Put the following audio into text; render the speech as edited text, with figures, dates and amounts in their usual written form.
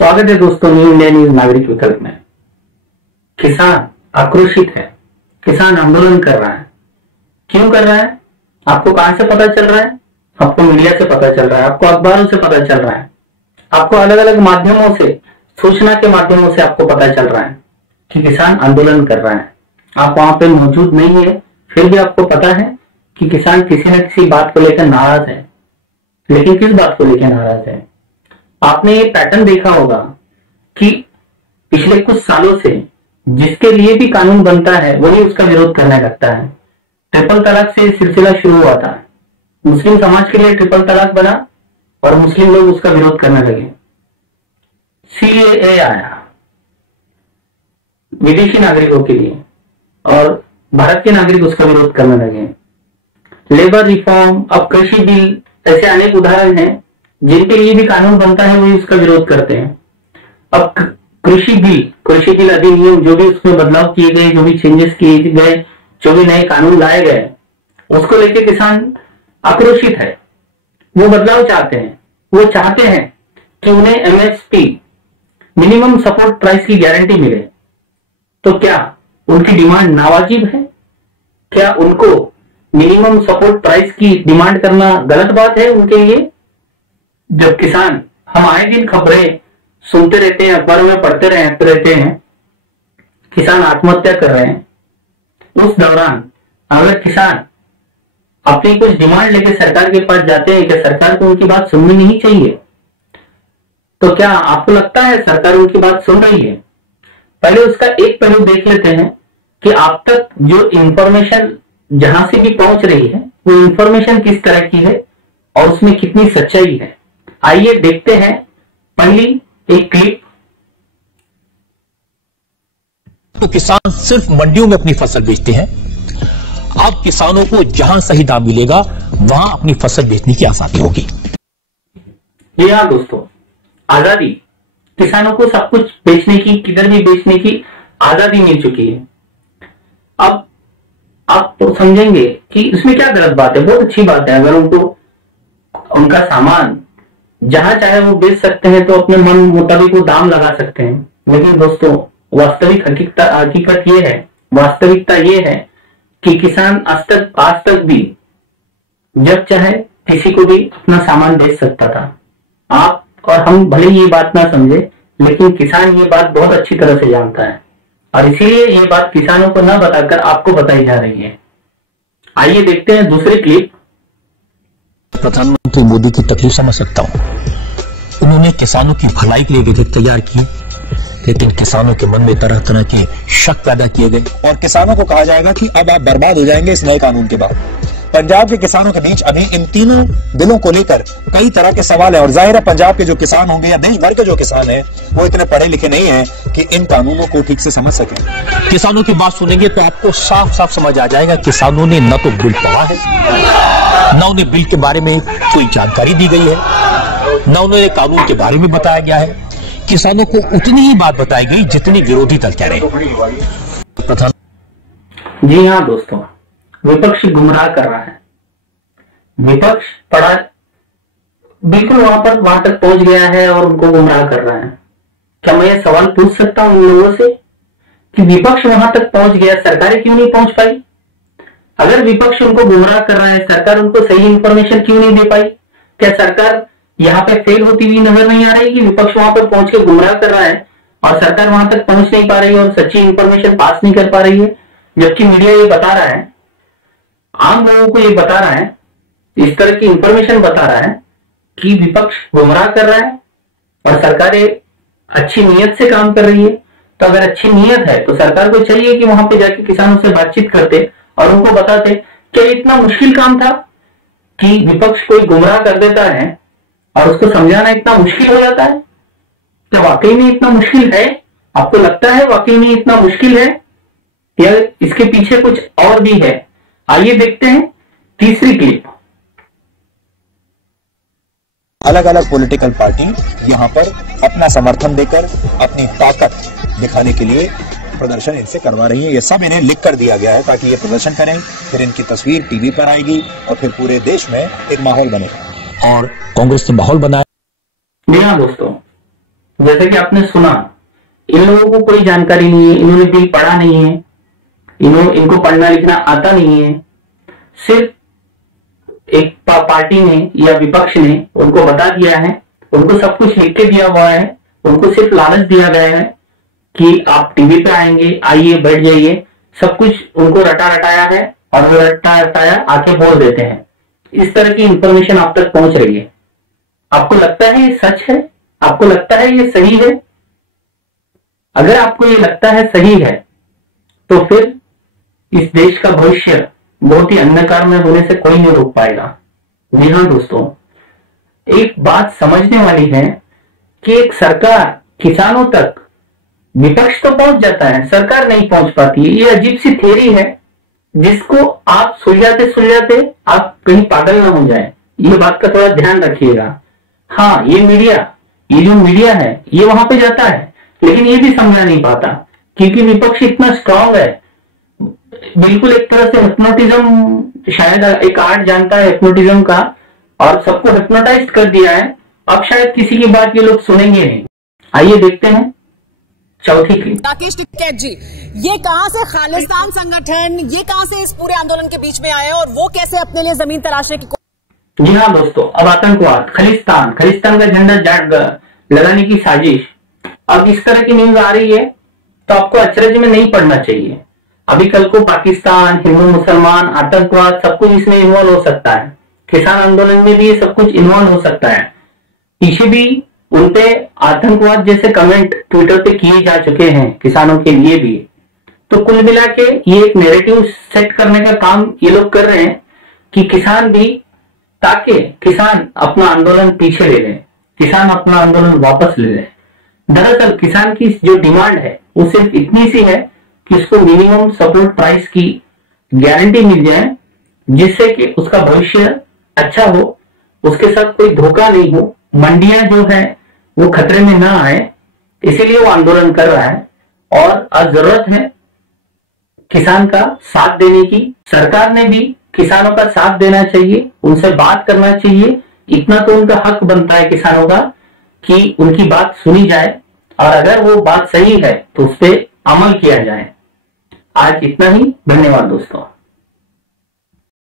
स्वागत है दोस्तों न्यू इंडिया न्यूज नागरिक विकल्प में। किसान आक्रोशित है, किसान आंदोलन कर रहा है। क्यों कर रहा है? आपको कहां से पता चल रहा है? आपको मीडिया से पता चल रहा है, आपको अखबारों से पता चल रहा है, आपको अलग अलग माध्यमों से, सूचना के माध्यमों से आपको पता चल रहा है कि किसान आंदोलन कर रहा है। आप वहां पे मौजूद नहीं है, फिर भी आपको पता है कि किसान किसी न किसी बात को लेकर नाराज है। लेकिन किस बात को लेकर नाराज है? आपने ये पैटर्न देखा होगा कि पिछले कुछ सालों से जिसके लिए भी कानून बनता है वही उसका विरोध करने लगता है। ट्रिपल तलाक से सिलसिला शुरू हुआ था। मुस्लिम समाज के लिए ट्रिपल तलाक बना और मुस्लिम लोग उसका विरोध करने लगे। सीएए आया विदेशी नागरिकों के लिए और भारत के नागरिक उसका विरोध करने लगे। लेबर रिफॉर्म, अब कृषि बिल, ऐसे अनेक उदाहरण हैं जिनके लिए भी कानून बनता है वही उसका विरोध करते हैं। अब कृषि बिल अधिनियम, जो भी उसमें बदलाव किए गए, जो भी चेंजेस किए गए, जो भी नए कानून लाए गए, उसको लेके किसान आक्रोशित है। वो बदलाव चाहते हैं, वो चाहते हैं कि उन्हें एमएसपी मिनिमम सपोर्ट प्राइस की गारंटी मिले। तो क्या उनकी डिमांड नावाजिब है? क्या उनको मिनिमम सपोर्ट प्राइस की डिमांड करना गलत बात है उनके लिए? जब किसान, हम आए दिन खबरें सुनते रहते हैं, अखबारों में पढ़ते रहते हैं, किसान आत्महत्या कर रहे हैं। उस दौरान अगर किसान अपनी कुछ डिमांड लेके सरकार के पास जाते हैं, क्या सरकार को उनकी बात सुननी नहीं चाहिए? तो क्या आपको लगता है सरकार उनकी बात सुन रही है? पहले उसका एक पहलू देख लेते हैं कि आप तक जो इंफॉर्मेशन जहां से भी पहुंच रही है वो इंफॉर्मेशन किस तरह की है और उसमें कितनी सच्चाई है। आइए देखते हैं पहली एक क्लिप। तो किसान सिर्फ मंडियों में अपनी फसल बेचते हैं। अब किसानों को जहां सही दाम मिलेगा वहां अपनी फसल बेचने की आजादी होगी। जी हाँ दोस्तों, आजादी, किसानों को सब कुछ बेचने की, किधर भी बेचने की आजादी मिल चुकी है। अब आप तो समझेंगे कि इसमें क्या गलत बात है। बहुत अच्छी बात है, अगर उनको उनका सामान जहां चाहे वो बेच सकते हैं तो अपने मन मुताबिक वो दाम लगा सकते हैं। लेकिन दोस्तों वास्तविक हकीकत ये है, वास्तविकता ये है कि किसान आज तक भी जब चाहे किसी को भी अपना सामान बेच सकता था। आप और हम भले ये बात ना समझे, लेकिन किसान ये बात बहुत अच्छी तरह से जानता है और इसीलिए ये बात किसानों को न बताकर आपको बताई जा रही है। आइए देखते हैं दूसरी क्लिप। प्रधानमंत्री मोदी की तकलीफ समझ सकता हूं। उन्होंने किसानों की भलाई के लिए विधेयक तैयार किए, लेकिन किसानों के मन में तरह तरह के शक पैदा किए गए और किसानों को कहा जाएगा कि अब आप बर्बाद हो जाएंगे इस नए कानून के बाद। पंजाब के किसानों के बीच अभी इन तीनों बिलों को लेकर कई तरह के सवाल है और जाहिर है पंजाब के जो किसान होंगे या देश भर के जो किसान हैं वो इतने पढ़े लिखे नहीं हैं कि इन कानूनों को ठीक से समझ सकें। किसानों की बात सुनेंगे तो आपको साफ साफ समझ आ जाएगा किसानों ने न तो बिल पढ़ा है, न उन्हें बिल के बारे में कोई जानकारी दी गई है, न उन्हें कानून के बारे में बताया गया है। किसानों को उतनी ही बात बताई गई जितनी विरोधी दल कह रहे हैं। जी हाँ दोस्तों, विपक्ष गुमराह कर रहा है। विपक्ष पड़ा बिल्कुल वहां तक पहुंच गया है और उनको गुमराह कर रहा है। क्या मैं ये सवाल पूछ सकता हूं उन लोगों से कि विपक्ष वहां तक पहुंच गया, सरकारें क्यों नहीं पहुंच पाई? अगर विपक्ष उनको गुमराह कर रहा है, सरकार उनको सही इंफॉर्मेशन क्यों नहीं दे पाई? क्या सरकार यहाँ पे फेल होती हुई नजर नहीं आ रही कि विपक्ष वहां पर पहुंच के गुमराह कर रहा है और सरकार वहां तक पहुंच नहीं पा रही है और सच्ची इंफॉर्मेशन पास नहीं कर पा रही है? जबकि मीडिया ये बता रहा है, आम लोगों को ये बता रहा है, इस तरह की इंफॉर्मेशन बता रहा है कि विपक्ष गुमराह कर रहा है और सरकारें अच्छी नीयत से काम कर रही है। तो अगर अच्छी नीयत है तो सरकार को चाहिए कि वहां पे जाके किसानों से बातचीत करते और उनको बताते। क्या इतना मुश्किल काम था कि विपक्ष कोई गुमराह कर देता है और उसको समझाना इतना मुश्किल हो जाता है? क्या वाकई में इतना मुश्किल है? आपको लगता है वाकई में इतना मुश्किल है या इसके पीछे कुछ और भी है? आइए देखते हैं तीसरी क्लिप। अलग अलग पॉलिटिकल पार्टी यहां पर अपना समर्थन देकर अपनी ताकत दिखाने के लिए प्रदर्शन इनसे करवा रही है। ये सब इन्हें लिख कर दिया गया है ताकि ये प्रदर्शन करें, फिर इनकी तस्वीर टीवी पर आएगी और फिर पूरे देश में एक माहौल बनेगा। और कांग्रेस ने माहौल बनाया। जी हाँ दोस्तों, जैसे कि आपने सुना, इन लोगों को कोई जानकारी नहीं है, इन्होंने बिल पढ़ा नहीं है, इनको पढ़ना लिखना आता नहीं है। सिर्फ एक पार्टी ने या विपक्ष ने उनको बता दिया है, उनको सब कुछ लिख के दिया हुआ है, उनको सिर्फ लालच दिया गया है कि आप टीवी पे आएंगे, आइए बैठ जाइए, सब कुछ उनको रटा रटाया है और वो रटा रटाया आके बोल देते हैं। इस तरह की इंफॉर्मेशन आप तक पहुंच रही है। आपको लगता है ये सच है? आपको लगता है ये सही है? अगर आपको ये लगता है सही है तो फिर इस देश का भविष्य बहुत ही अंधकार में होने से कोई नहीं रोक पाएगा। जी हाँ दोस्तों, एक बात समझने वाली है कि एक सरकार किसानों तक, विपक्ष तो पहुंच जाता है, सरकार नहीं पहुंच पाती है। ये अजीब सी थ्योरी है जिसको आप सुलझाते सुलझाते आप कहीं पागल ना हो जाए। ये बात का थोड़ा ध्यान रखिएगा। हाँ, ये जो मीडिया है ये वहां पे जाता है, लेकिन ये भी समझा नहीं पाता क्योंकि विपक्ष इतना स्ट्रांग है। बिल्कुल एक तरह से हिप्नोटिज्म, शायद एक आर्ट जानता है हिप्नोटिज्म का, और सबको हिप्नोटाइज कर दिया है। अब शायद किसी की बात ये लोग सुनेंगे नहीं। आइए देखते हैं चौथी क्लिप। राकेश टिकैत जी, ये कहां से खालिस्तान संगठन, ये कहां से इस पूरे आंदोलन के बीच में आए और वो कैसे अपने लिए जमीन तलाशने की? जी हाँ दोस्तों, अब आतंकवाद, खालिस्तान का झंडा लगाने की साजिश, अब इस तरह की न्यूज आ रही है तो आपको अचरज में नहीं पड़ना चाहिए। अभी कल को पाकिस्तान, हिंदू मुसलमान, आतंकवाद सब कुछ इसमें इन्वॉल्व हो सकता है। किसान आंदोलन में भी ये सब कुछ इन्वॉल्व हो सकता है। पीछे भी उनपे आतंकवाद जैसे कमेंट ट्विटर पे किए जा चुके हैं किसानों के लिए भी। तो कुल मिला के ये एक नैरेटिव सेट करने का काम ये लोग कर रहे हैं कि किसान भी, ताकि किसान अपना आंदोलन पीछे ले लें, किसान अपना आंदोलन वापस ले लें। दरअसल किसान की जो डिमांड है वो सिर्फ इतनी सी है कि उसको मिनिमम सपोर्ट प्राइस की गारंटी मिल जाए, जिससे कि उसका भविष्य अच्छा हो, उसके साथ कोई धोखा नहीं हो, मंडियां जो है वो खतरे में ना आए। इसीलिए वो आंदोलन कर रहा है और आज जरूरत है किसान का साथ देने की। सरकार ने भी किसानों का साथ देना चाहिए, उनसे बात करना चाहिए। इतना तो उनका हक बनता है किसानों का कि उनकी बात सुनी जाए और अगर वो बात सही है तो उस पर अमल किया जाए। आज इतना ही, धन्यवाद दोस्तों।